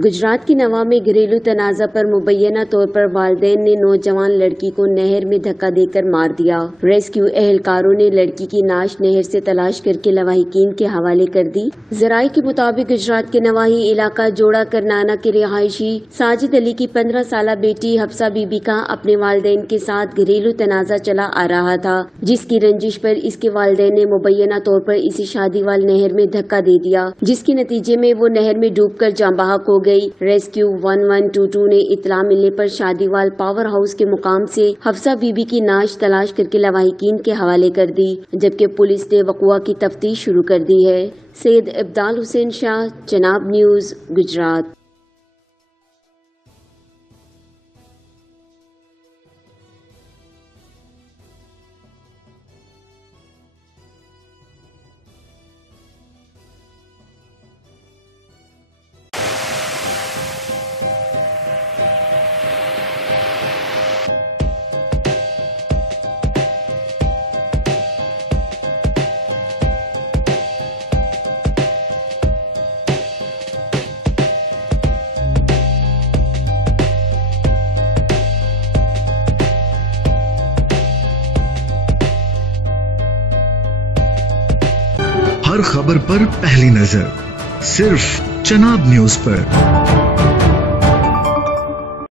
गुजरात की नवा में घरेलू तनाज़ा पर मुबैना तौर पर वालिदैन ने नौजवान लड़की को नहर में धक्का देकर मार दिया। रेस्क्यू एहलकारों ने लड़की की नाश नहर से तलाश करके लवाहिकीन के हवाले कर दी। जराये के मुताबिक गुजरात के नवाही इलाका जोड़ा करनाना के रिहायशी साजिद अली की 15 साला बेटी हफ्सा बीबी का अपने वालिदैन के साथ घरेलू तनाज़ा चला आ रहा था, जिसकी रंजिश पर इसके वालिदैन ने मुबैना तौर पर इसे शादीवाल नहर में धक्का दे दिया, जिसके नतीजे में वो नहर में डूबकर जाँ बहक हो गई। रेस्क्यू 1122 ने इत्तला मिलने पर शादीवाल पावर हाउस के मुकाम से हफ्सा बीबी की नाश तलाश करके लवाहिकीन के हवाले कर दी, जबकि पुलिस ने वक़ुआ की तफ्तीश शुरू कर दी है। सैयद इब्दाल हुसैन शाह, चनाब न्यूज़, गुजरात। हर खबर पर पहली नजर सिर्फ चनाब न्यूज पर।